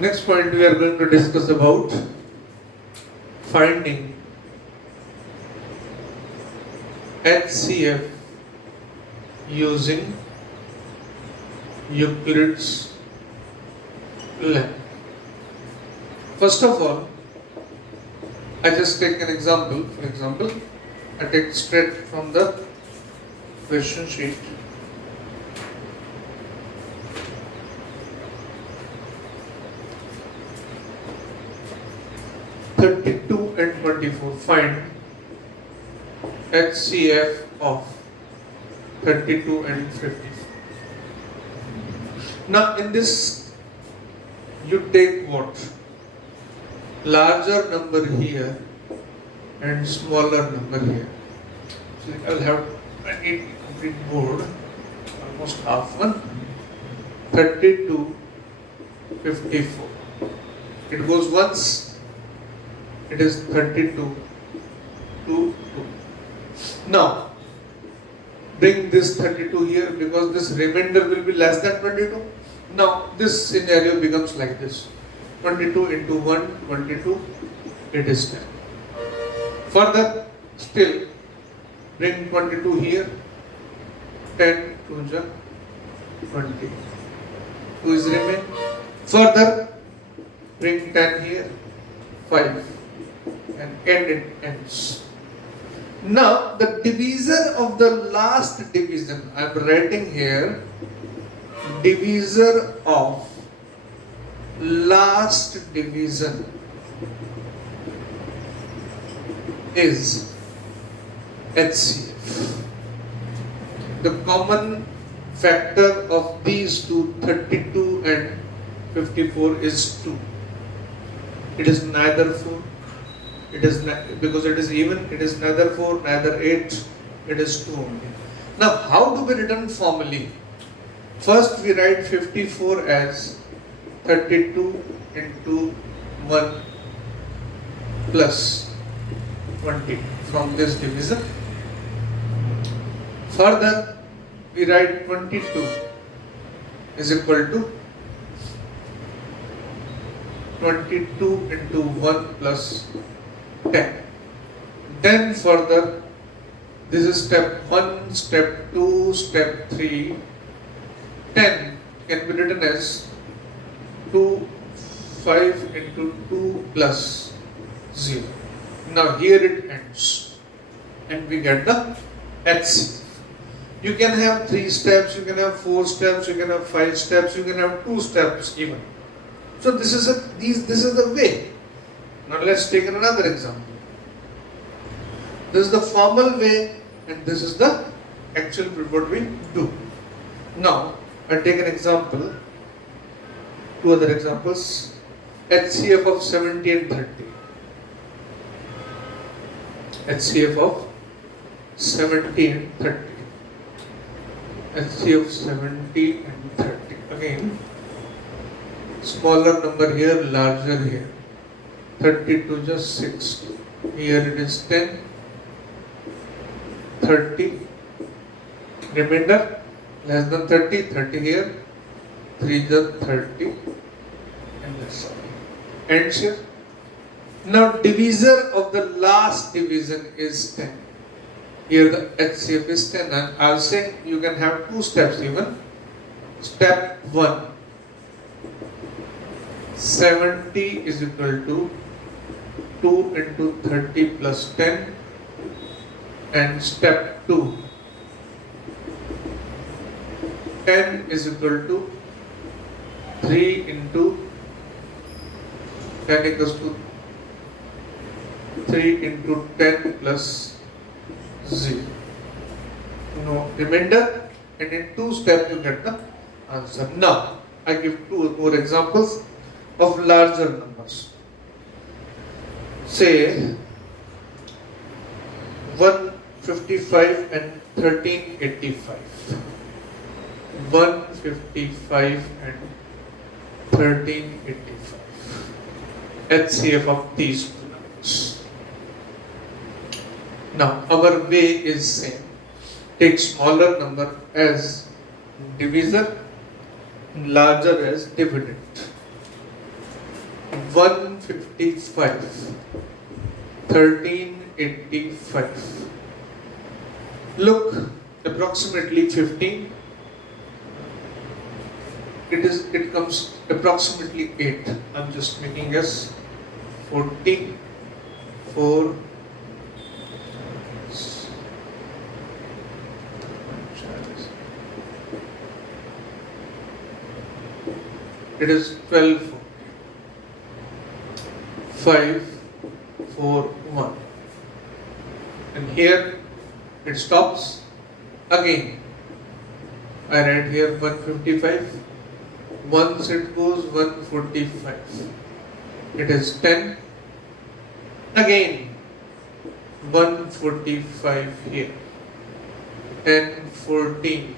Next point we are going to discuss about finding HCF using Euclid's lamp. First of all, I just take an example. For example, I take straight from the question sheet. (32 and 24). Find HCF of 32 and 54. Now in this you take what? Larger number here and smaller number here. So I'll have a complete board, almost half one. 32, 54. It goes once. It is 32, 2, 2. Now, bring this 32 here because this remainder will be less than 22. Now, this scenario becomes like this. 22 into 1, 22, it is 10. Further, still, bring 22 here. 10 to the 20. 2 is remain. Further, bring 10 here. 5. And end it ends. Now the divisor of the last division, I am writing here, divisor of last division is HCF. The common factor of these two, 32 and 54, is 2. It is neither 4. It is because it is even, it is neither 4, neither 8, it is 2 only. Now, how do we written formally? First, we write 54 as 32 into 1 plus 20 from this division. Further, we write 22 is equal to 22 into 1 plus 10. Then further, this is step 1, step 2, step 3. 10 can be written as 2, 5 into 2 plus 0. Now here it ends and we get the HCF. You can have 3 steps, you can have 4 steps, you can have 5 steps, you can have 2 steps even. So this is the way. Now let's take another example. This is the formal way and this is the actual what we do. Now I take an example, 2 other examples. HCF of 70 and 30. HCF of 70 and 30. HCF of 70 and 30. Again, smaller number here, larger here. 32 just 6. Here it is 10. 30. Remainder less than 30. 30 here. 3 just 30. And that's all. Ends here. Now divisor of the last division is 10. Here the HCF is 10. And I was saying you can have 2 steps even. Step 1. 70 is equal to 2 into 30 plus 10. And step 2. 10 is equal to 3 into 10 equals to 3 into 10 plus 0. No remainder, and in 2 steps you get the answer. Now, I give 2 more examples of larger numbers. Say 155 and 1385. 155 and 1385. HCF of these two numbers. Now our way is same. Take smaller number as divisor, larger as dividend. 155. 1385. Look, approximately 15. It comes approximately 8. I'm just making guess. 44. It is 12. 5, 4, 1. And here it stops again. I write here 155. Once it goes 145. It is 10. Again 145 here. 10, 14.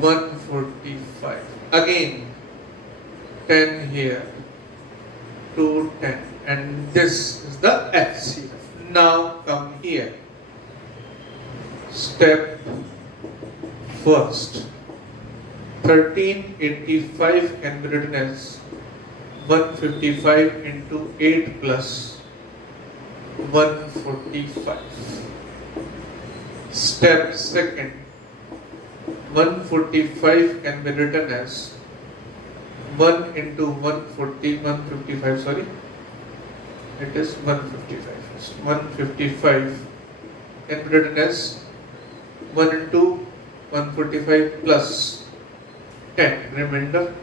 145. Again 10 here. 210, and this is the HCF. Now come here. Step first. 1385 can be written as 155 into 8 plus 145. Step second. 145 can be written as 1 into 155, sorry, it is 155. 155 can be written as 1 into 145 plus 10, remainder.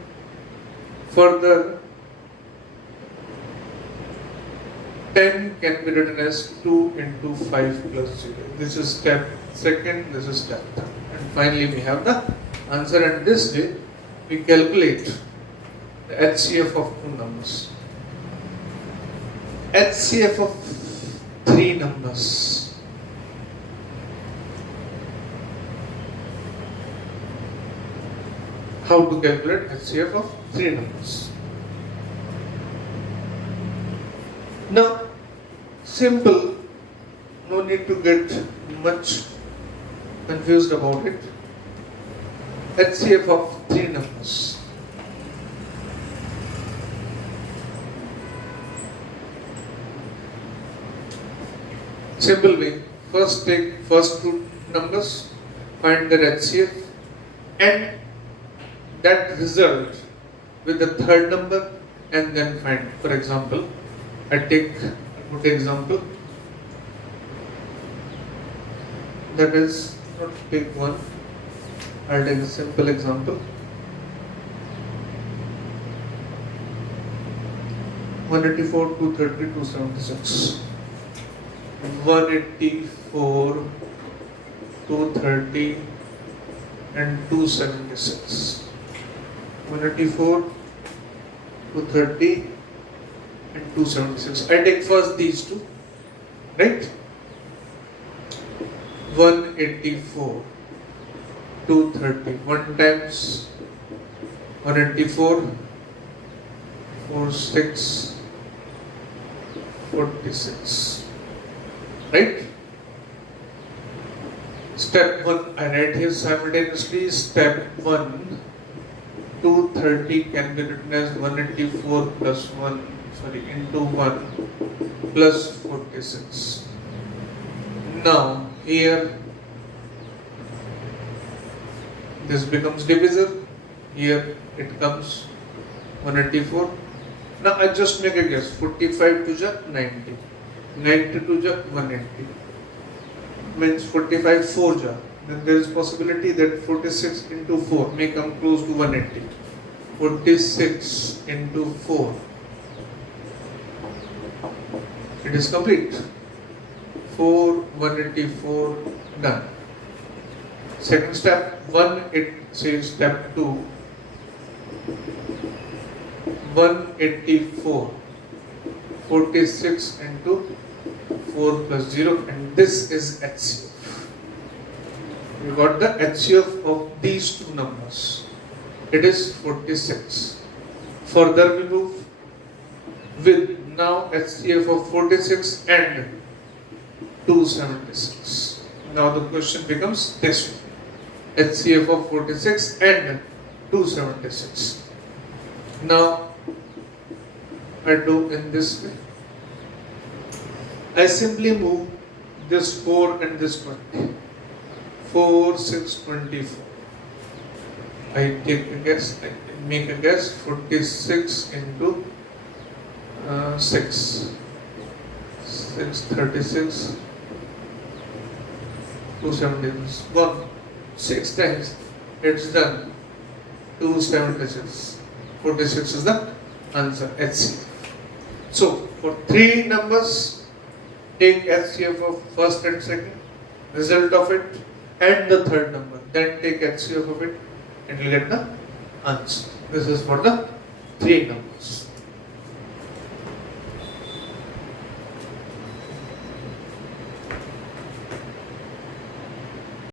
Further, 10 can be written as 2 into 5 plus 0. This is step second, this is step third. And finally we have the answer, and this way we calculate the HCF of two numbers. HCF of three numbers. How to calculate HCF of three numbers? Now, simple, no need to get much confused about it. HCF of three numbers. Simple way. First take first two numbers, find their HCF, and that result with the third number, and then find. For example, I take a good example. That is not take one. I'll take a simple example. 184, 230, 276. 184, 230 and 276. 184, 230 and 276. I take first these two, right? 184, 230. 1 times 184, 46, 46. Right? Step 1, I write here simultaneously. Step 1, 230 can be written as 184 plus 1, into 1 plus 46. Now, here, this becomes divisor. Here, it comes 184. Now, I just make a guess. 45 to the 90. 90 to the 180 means 45 4 ja. Then there is possibility that 46 into 4 may come close to 180. 46 into 4. It is complete. 4, 184 done. Second step, it says step 2. 184. 46 into 4 plus 0, and this is HCF. We got the HCF of these two numbers. It is 46. Further we move with now HCF of 46 and 276. Now the question becomes this one. HCF of 46 and 276. Now I do in this way. I simply move this 4 and this 20. 4, 6, 24. I take a guess, I make a guess, 46 into 6. 636, 276, 1, 6 times, it's done, 276, 46 is the answer, HCF. So, for 3 numbers, take HCF of first and second, result of it, and the third number, then take HCF of it, and you get the answer. This is for the 3 numbers.